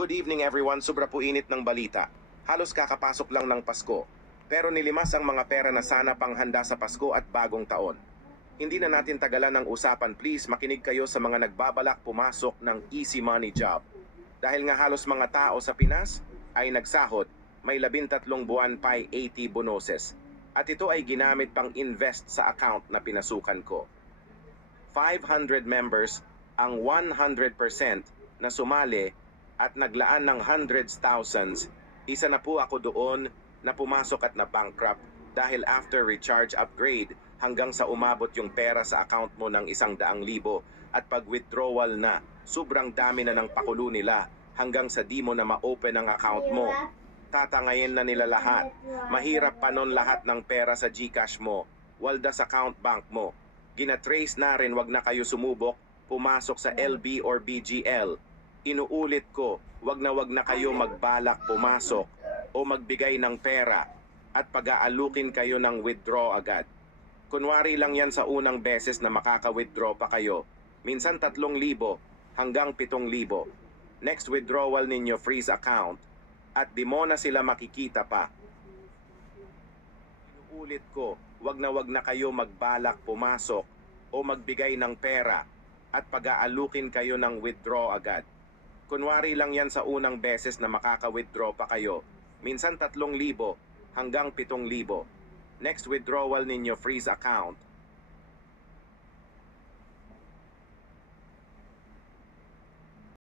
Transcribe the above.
Good evening everyone, sobra po init ng balita. Halos kakapasok lang ng Pasko. Pero nilimas ang mga pera na sana panghanda sa Pasko at bagong taon. Hindi na natin tagalan ng usapan, please makinig kayo sa mga nagbabalak pumasok ng easy money job. Dahil nga halos mga tao sa Pinas ay nagsahod, may 13 buwan pa'y 80 bonoses. At ito ay ginamit pang invest sa account na pinasukan ko. 500 members ang 100% na sumali at naglaan ng hundreds thousands. Isa na po ako doon na pumasok at na bankrupt dahil after recharge upgrade hanggang sa umabot yung pera sa account mo ng 100,000 at pag withdrawal na, sobrang dami na ng pakulo nila hanggang sa di mo na ma-open ang account mo. Tatangayin na nila lahat. Mahirap pa nun lahat ng pera sa GCash mo, Waldas account bank mo. Gina-trace na rin, wag na kayo sumubok, pumasok sa LB or BGL. Inuulit ko, wag na kayo magbalak pumasok o magbigay ng pera at pag-aalukin kayo ng withdraw agad. Kunwari lang yan sa unang beses na makaka-withdraw pa kayo. Minsan 3,000 hanggang 7,000. Next withdrawal ninyo freeze account at di mo na sila makikita pa. Inuulit ko, wag na kayo magbalak pumasok o magbigay ng pera at pag-aalukin kayo ng withdraw agad. Kunwari lang yan sa unang beses na makaka-withdraw pa kayo. Minsan 3,000 hanggang 7,000. Next withdrawal ninyo freeze account